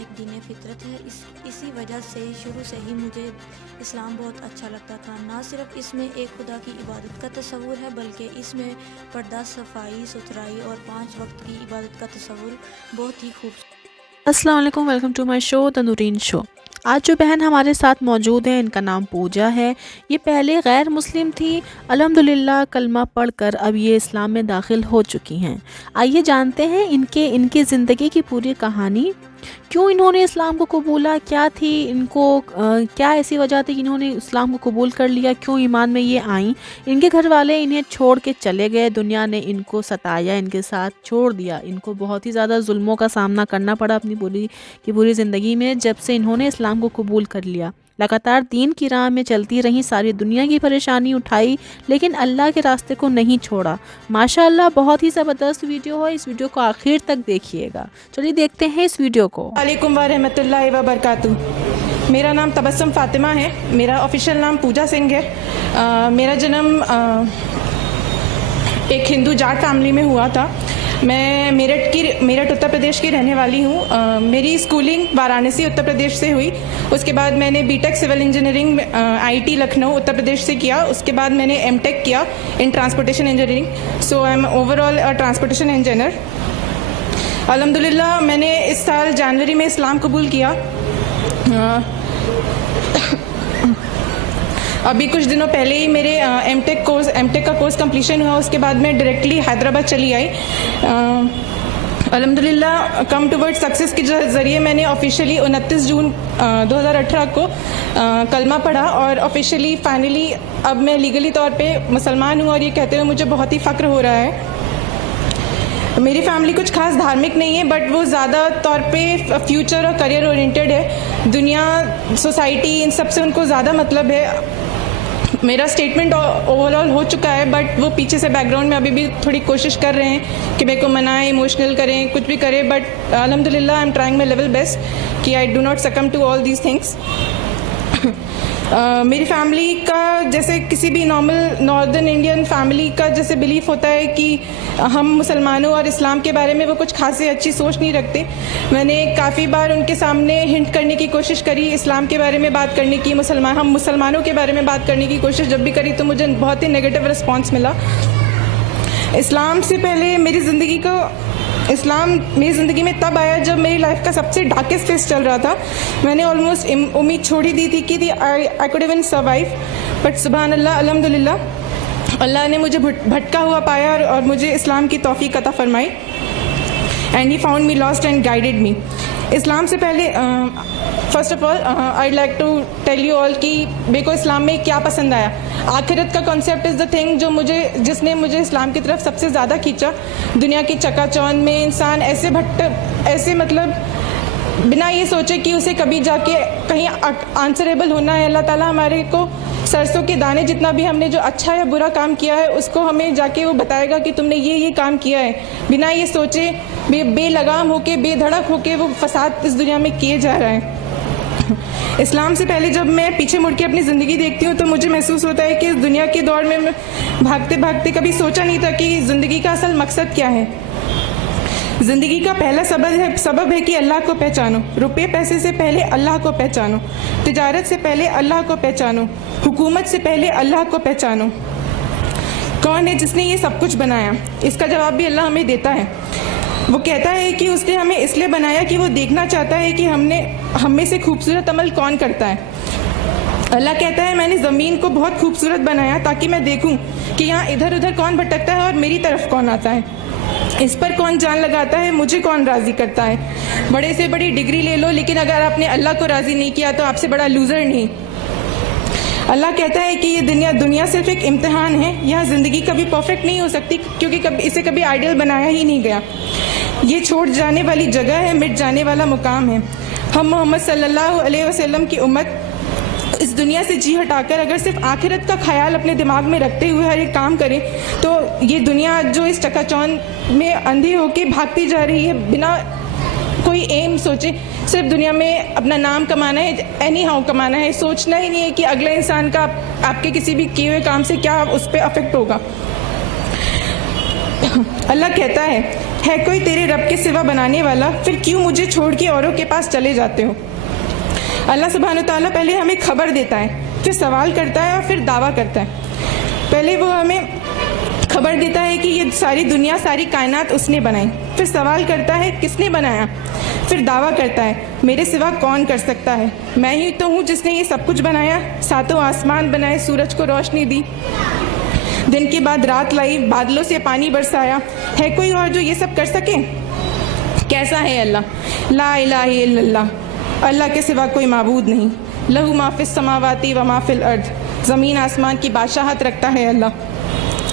एक दीन फितरत है। इसी वजह से शुरू से ही मुझे इस्लाम बहुत अच्छा लगता था। ना सिर्फ इसमें एक खुदा की इबादत का तस्वुर है, बल्कि इसमें पर्दा, सफाई सुथराई और 5 वक्त की इबादत का तस्वुर बहुत ही खूबसूरत। अस्सलाम वालेकुम, welcome to my show the Noorin show. आज जो बहन हमारे साथ मौजूद हैं, इनका नाम पूजा है। ये पहले गैर मुस्लिम थी, अल्हम्दुलिल्लाह कलमा पढ़कर अब ये इस्लाम में दाखिल हो चुकी हैं। आइए जानते हैं इनकी ज़िंदगी की पूरी कहानी। क्यों इन्होंने इस्लाम को कबूला, क्या थी इनको क्या ऐसी वजह थी कि इन्होंने इस्लाम को कबूल कर लिया, क्यों ईमान में ये आईं। इनके घर वाले इन्हें छोड़ के चले गए, दुनिया ने इनको सताया, इनके साथ छोड़ दिया। इनको बहुत ही ज़्यादा जुल्मों का सामना करना पड़ा अपनी पूरी ज़िंदगी में, जब से इन्होंने इस्लाम को कबूल कर लिया। लगातार दीन की राह में चलती रहीं, सारी दुनिया की परेशानी उठाई, लेकिन अल्लाह के रास्ते को नहीं छोड़ा। माशाअल्लाह बहुत ही ज़बरदस्त वीडियो है, इस वीडियो को आखिर तक देखिएगा। चलिए देखते हैं इस वीडियो को। वालेकुम वरहमतुल्लाहि वबरकातुहू। मेरा नाम तबस्सुम फ़ातिमा है। मेरा ऑफिशियल नाम पूजा सिंह है। मेरा जन्म एक हिंदू जाट फैमिली में हुआ था। मैं मेरठ उत्तर प्रदेश की रहने वाली हूँ। मेरी स्कूलिंग वाराणसी उत्तर प्रदेश से हुई। उसके बाद मैंने BTech civil engineering IT Lucknow Uttar Pradesh से किया। उसके बाद मैंने एमटेक किया in transportation engineering. So I am overall transportation engineer. अल्हम्दुलिल्लाह मैंने इस साल जनवरी में इस्लाम कबूल किया। अभी कुछ दिनों पहले ही मेरे एमटेक का कोर्स कंप्लीशन हुआ। उसके बाद मैं डायरेक्टली हैदराबाद चली आई। अल्हम्दुलिल्लाह कम टुवर्ड सक्सेस के ज़रिए मैंने ऑफिशियली 29 जून 2018 को कलमा पढ़ा और ऑफिशियली फाइनली अब मैं लीगली तौर पे मुसलमान हूँ और ये कहते हुए मुझे बहुत ही फ़ख्र हो रहा है। मेरी फैमिली कुछ खास धार्मिक नहीं है, बट वो ज़्यादा तौर पे फ्यूचर और करियर ओरिएंटेड है। दुनिया, सोसाइटी, इन सब से उनको ज़्यादा मतलब है। मेरा स्टेटमेंट ओवरऑल हो चुका है, बट वो पीछे से बैकग्राउंड में अभी भी थोड़ी कोशिश कर रहे हैं कि मेरे को मनाएं, इमोशनल करें, कुछ भी करें। बट अल्हम्दुलिल्लाह I am trying my level best कि I do not succumb to all these things. मेरी फैमिली का जैसे किसी भी नॉर्मल नॉर्दर्न इंडियन फैमिली का जैसे बिलीफ होता है कि हम मुसलमानों और इस्लाम के बारे में वो कुछ खासी अच्छी सोच नहीं रखते। मैंने काफ़ी बार उनके सामने हिंट करने की कोशिश करी, इस्लाम के बारे में बात करने की, हम मुसलमानों के बारे में बात करने की कोशिश जब भी करी तो मुझे बहुत ही नेगेटिव रिस्पॉन्स मिला। इस्लाम मेरी ज़िंदगी में तब आया जब मेरी लाइफ का सबसे डार्केस्ट फेज चल रहा था। मैंने ऑलमोस्ट उम्मीद छोड़ ही दी थी कि I could even survive, but सुभान अल्लाह, अल्हम्दुलिल्लाह अल्लाह ने मुझे भटका हुआ पाया और मुझे इस्लाम की तौफीक अता फरमाई। And he found me lost and guided me. इस्लाम से पहले first of all I like to tell you all कि मेरे को इस्लाम में क्या पसंद आया। आखिरत का कॉन्सेप्ट इज़ द थिंग जिसने मुझे इस्लाम की तरफ सबसे ज़्यादा खींचा। दुनिया की चकाचौंध में इंसान ऐसे मतलब बिना ये सोचे कि उसे कभी जाके कहीं आंसरेबल होना है। अल्लाह ताला हमारे को सरसों के दाने जितना भी हमने जो अच्छा या बुरा काम किया है उसको हमें जाके वो बताएगा कि तुमने ये काम किया है। बिना ये सोचे बेलगाम होके, बेधड़क होके वो फसाद इस दुनिया में किए जा रहा है। इस्लाम से पहले जब मैं पीछे मुड़ के अपनी ज़िंदगी देखती हूँ तो मुझे महसूस होता है कि इस दुनिया के दौर में मैं भागते भागते कभी सोचा नहीं था कि ज़िंदगी का असल मकसद क्या है। ज़िंदगी का पहला सबब है कि अल्लाह को पहचानो। रुपये पैसे से पहले अल्लाह को पहचानो, तिजारत से पहले अल्लाह को पहचानो, हुकूमत से पहले अल्लाह को पहचानो। कौन है जिसने ये सब कुछ बनाया? इसका जवाब भी अल्लाह हमें देता है। वो कहता है कि उसने हमें इसलिए बनाया कि वो देखना चाहता है कि हम में से खूबसूरत अमल कौन करता है। अल्लाह कहता है मैंने ज़मीन को बहुत खूबसूरत बनाया ताकि मैं देखूं कि यहाँ इधर उधर कौन भटकता है और मेरी तरफ कौन आता है, इस पर कौन जान लगाता है, मुझे कौन राज़ी करता है। बड़े से बड़ी डिग्री ले लो, लेकिन अगर आपने अल्लाह को राज़ी नहीं किया तो आपसे बड़ा लूज़र नहीं। अल्लाह कहता है कि ये दुनिया सिर्फ एक इम्तिहान है। यहाँ ज़िंदगी कभी परफेक्ट नहीं हो सकती क्योंकि इसे कभी आइडियल बनाया ही नहीं गया। ये छोड़ जाने वाली जगह है, मिट जाने वाला मुकाम है। हम मोहम्मद सल्लल्लाहु अलैहि वसल्लम की उम्मत इस दुनिया से जी हटाकर अगर सिर्फ आखिरत का ख्याल अपने दिमाग में रखते हुए हर एक काम करें तो ये दुनिया जो इस चकाचौंध में अंधी होकर भागती जा रही है बिना कोई एम सोचे, सिर्फ दुनिया में अपना नाम कमाना है, एनी हाउ कमाना है, सोचना ही नहीं है कि अगले इंसान का आपके किसी भी किए हुए काम से क्या उस पर अफेक्ट होगा। अल्लाह कहता है है कोई तेरे रब के सिवा बनाने वाला, फिर क्यों मुझे छोड़ के औरों के पास चले जाते हो। अल्लाह सुब्हान ताला पहले हमें खबर देता है, फिर सवाल करता है और फिर दावा करता है। पहले वो हमें खबर देता है कि ये सारी दुनिया, सारी कायनात उसने बनाई, फिर सवाल करता है किसने बनाया, फिर दावा करता है मेरे सिवा कौन कर सकता है, मैं ही तो हूँ जिसने ये सब कुछ बनाया, सातों आसमान बनाए, सूरज को रोशनी दी, दिन के बाद रात लाई, बादलों से पानी बरसाया, है कोई और जो ये सब कर सके। कैसा है अल्लाह, ला इलाहा इल्लल्लाह, अल्लाह के सिवा कोई माबूद नहीं, लहू माफिस समावाती व माफिल अर्द, ज़मीन आसमान की बादशाहत रखता है अल्लाह।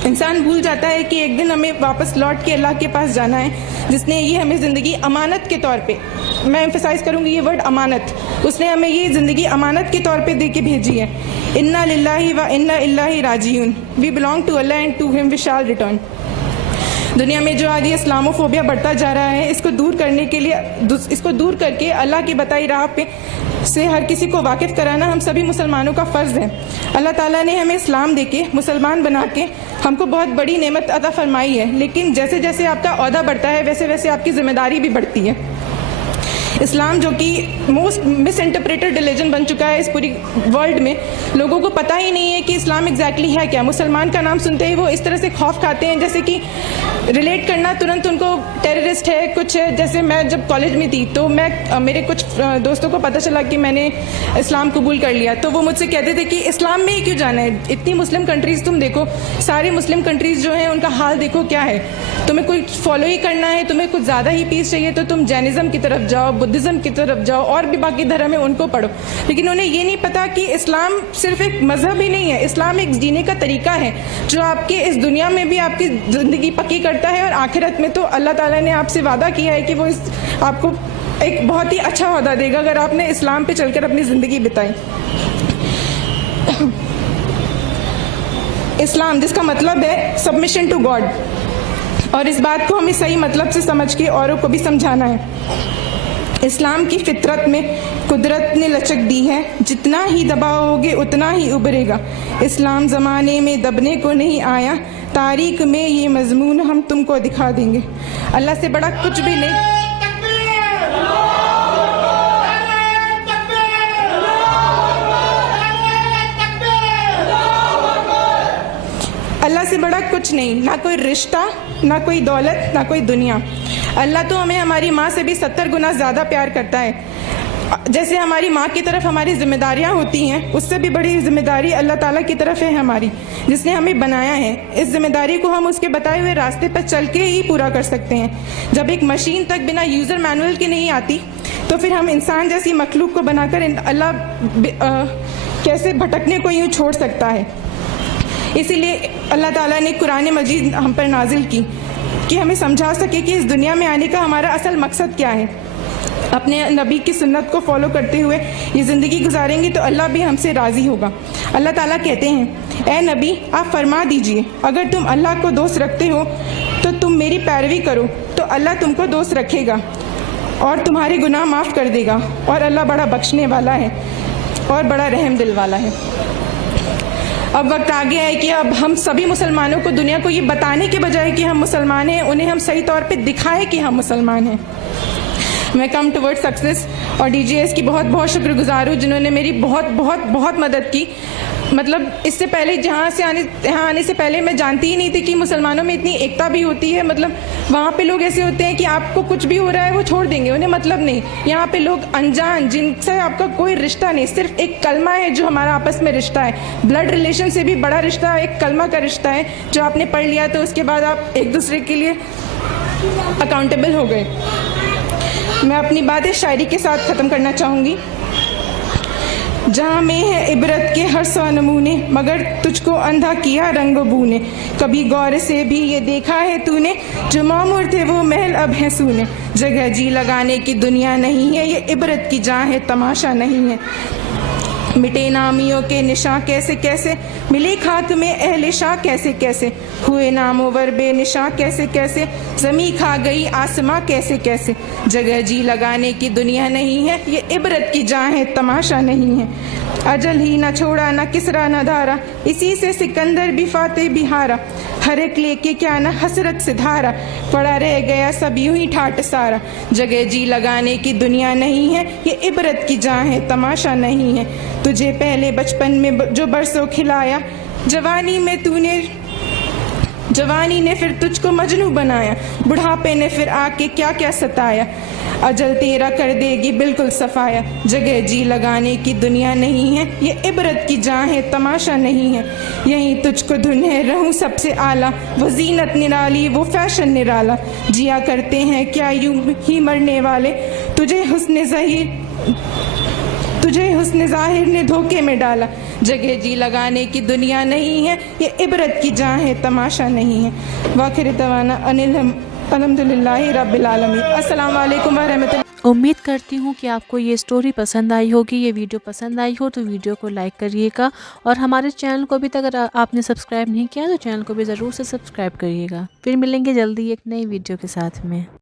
इंसान भूल जाता है कि एक दिन हमें वापस लौट के अल्लाह के पास जाना है, जिसने ये हमें ज़िंदगी अमानत के तौर पे, मैं एम्फसाइज़ करूँगी ये वर्ड अमानत, उसने हमें ये ज़िंदगी अमानत के तौर पे दे के भेजी है। इन्ना लिल्लाहि व इन्ना इल्लैहि राजिऊन, we belong to Allah and to him we shall return. दुनिया में जो आज ये इस्लामोफोबिया बढ़ता जा रहा है, इसको दूर करने के लिए, इसको दूर करके अल्लाह की बताई राह पे से हर किसी को वाकिफ़ कराना हम सभी मुसलमानों का फ़र्ज़ है। अल्लाह ताला ने हमें इस्लाम देके, मुसलमान बना के हमको बहुत बड़ी नेमत अता फरमाई है, लेकिन जैसे जैसे आपका ओहदा बढ़ता है वैसे वैसे आपकी ज़िम्मेदारी भी बढ़ती है। इस्लाम जो कि मोस्ट मिस इंटरप्रेटेड रिलीजन बन चुका है इस पूरी वर्ल्ड में, लोगों को पता ही नहीं है कि इस्लाम एग्जैक्टली है क्या। मुसलमान का नाम सुनते ही वो इस तरह से खौफ खाते हैं जैसे कि रिलेट करना तुरंत उनको टेररिस्ट है कुछ है। जैसे मैं जब कॉलेज में थी तो मेरे कुछ दोस्तों को पता चला कि मैंने इस्लाम कबूल कर लिया, तो वो मुझसे कहते थे कि इस्लाम में ही क्यों जाना है, इतनी मुस्लिम कंट्रीज़ तुम देखो, सारी मुस्लिम कंट्रीज़ जो हैं उनका हाल देखो क्या है, तुम्हें कोई फॉलो ही करना है, तुम्हें कुछ ज़्यादा ही पीस चाहिए तो तुम जैनिज़्म की तरफ जाओ, बुद्धिज़्म की तरफ जाओ और भी बाकी धर्म है उनको पढ़ो। लेकिन उन्हें ये नहीं पता कि इस्लाम सिर्फ एक मज़हब ही नहीं है, इस्लाम एक जीने का तरीका है जो आपके इस दुनिया में भी आपकी ज़िंदगी पक्की करता है और आखिरत में तो अल्लाह ताला ने आपसे वादा किया है कि वो आपको एक बहुत ही अच्छा ओहदा देगा अगर आपने इस्लाम पे चलकर अपनी ज़िंदगी बिताई। इस्लाम जिसका मतलब है सबमिशन टू गॉड, और इस बात को हमें सही मतलब से समझ के औरों को भी समझाना है। इस्लाम की फितरत में कुदरत ने लचक दी है, जितना ही दबाओगे उतना ही उभरेगा। इस्लाम ज़माने में दबने को नहीं आया, तारीख में ये मजमून हम तुमको दिखा देंगे। अल्लाह से बड़ा कुछ भी नहीं, अल्लाह से बड़ा कुछ नहीं, ना कोई रिश्ता, ना कोई दौलत, ना कोई दुनिया। अल्लाह तो हमें हमारी माँ से भी 70 गुना ज़्यादा प्यार करता है। जैसे हमारी माँ की तरफ हमारी जिम्मेदारियाँ होती हैं, उससे भी बड़ी जिम्मेदारी अल्लाह ताला की तरफ है हमारी, जिसने हमें बनाया है। इस जिम्मेदारी को हम उसके बताए हुए रास्ते पर चल के ही पूरा कर सकते हैं। जब एक मशीन तक बिना यूज़र मैनुअल के नहीं आती, तो फिर हम इंसान जैसी मखलूक को बनाकर अल्लाह कैसे भटकने को यूँ छोड़ सकता है। इसीलिए अल्लाह ताला ने कुरान मजीद हम पर नाजिल की कि हमें समझा सके कि इस दुनिया में आने का हमारा असल मकसद क्या है। अपने नबी की सुन्नत को फॉलो करते हुए ये ज़िंदगी गुजारेंगे तो अल्लाह भी हमसे राज़ी होगा। अल्लाह ताला कहते हैं, ए नबी आप फरमा दीजिए, अगर तुम अल्लाह को दोस्त रखते हो तो तुम मेरी पैरवी करो तो अल्लाह तुमको दोस्त रखेगा और तुम्हारे गुनाह माफ़ कर देगा, और अल्लाह बड़ा बख्शने वाला है और बड़ा रहम दिल वाला है। अब वक्त आ गया है कि अब हम सभी मुसलमानों को, दुनिया को ये बताने के बजाय कि हम मुसलमान हैं, उन्हें हम सही तौर पे दिखाएं कि हम मुसलमान हैं। मैं कम टुवर्ड सक्सेस और DJS की बहुत बहुत शुक्रगुजार हूँ जिन्होंने मेरी बहुत बहुत बहुत मदद की। मतलब इससे पहले यहाँ आने से पहले मैं जानती ही नहीं थी कि मुसलमानों में इतनी एकता भी होती है। मतलब वहाँ पे लोग ऐसे होते हैं कि आपको कुछ भी हो रहा है वो छोड़ देंगे, उन्हें मतलब नहीं। यहाँ पे लोग अनजान, जिनसे आपका कोई रिश्ता नहीं, सिर्फ एक कलमा है जो हमारा आपस में रिश्ता है। ब्लड रिलेशन से भी बड़ा रिश्ता एक कलमा का रिश्ता है जो आपने पढ़ लिया तो उसके बाद आप एक दूसरे के लिए अकाउंटेबल हो गए। मैं अपनी बातें शायरी के साथ ख़त्म करना चाहूँगी। जहाँ में है इबरत के हर सौ नमूने, मगर तुझको अंधा किया रंग बू ने। कभी गौर से भी ये देखा है तूने, जो मामूर थे वो महल अब हैं सूने। जगह जी लगाने की दुनिया नहीं है, ये इबरत की जहाँ है तमाशा नहीं है। मिटे नामियों के निशां कैसे कैसे, मिले खाक में अहले शाह कैसे कैसे। हुए नामोवर बेनिशां कैसे कैसे, ज़मी खा गई आसमां कैसे कैसे। जगह जी लगाने की दुनिया नहीं है, ये इबरत की जहाँ है तमाशा नहीं है। अजल ही न छोड़ा न किसरा न धारा, इसी से सिकंदर भी फाते भी हारा। हर एक लेके क्या न हसरत से धारा, पड़ा रह गया सब यूं ही ठाट सारा। जगह जी लगाने की दुनिया नहीं है, ये इबरत की जहाँ है तमाशा नहीं है। तुझे पहले बचपन में जो बरसों खिलाया, जवानी ने फिर तुझको मजनू बनाया। बुढ़ापे ने फिर आके क्या क्या सताया, अजल तेरा कर देगी बिल्कुल सफाया। जगह जी लगाने की दुनिया नहीं है, ये इबरत की जहाँ है तमाशा नहीं है। यहीं तुझको धुन है रहूं सबसे आला, वो जीनत निराली वो फैशन निराला। जिया करते हैं क्या यूं ही मरने वाले, तुझे हुस्न ज़ाहिर ने धोखे में डाला। जगह जी लगाने की दुनिया नहीं है, ये इबरत की जहाँ है तमाशा नहीं है। वाखिर दवाना अल्हम्दुलिल्लाहि रब्बिल आलमीन। अस्सलाम वालेकुम व रहमतुल्लाह। उम्मीद करती हूँ कि आपको ये स्टोरी पसंद आई होगी। ये वीडियो पसंद आई हो तो वीडियो को लाइक करिएगा और हमारे चैनल को अभी तक अगर आपने सब्सक्राइब नहीं किया तो चैनल को भी ज़रूर से सब्सक्राइब करिएगा। फिर मिलेंगे जल्दी एक नई वीडियो के साथ में।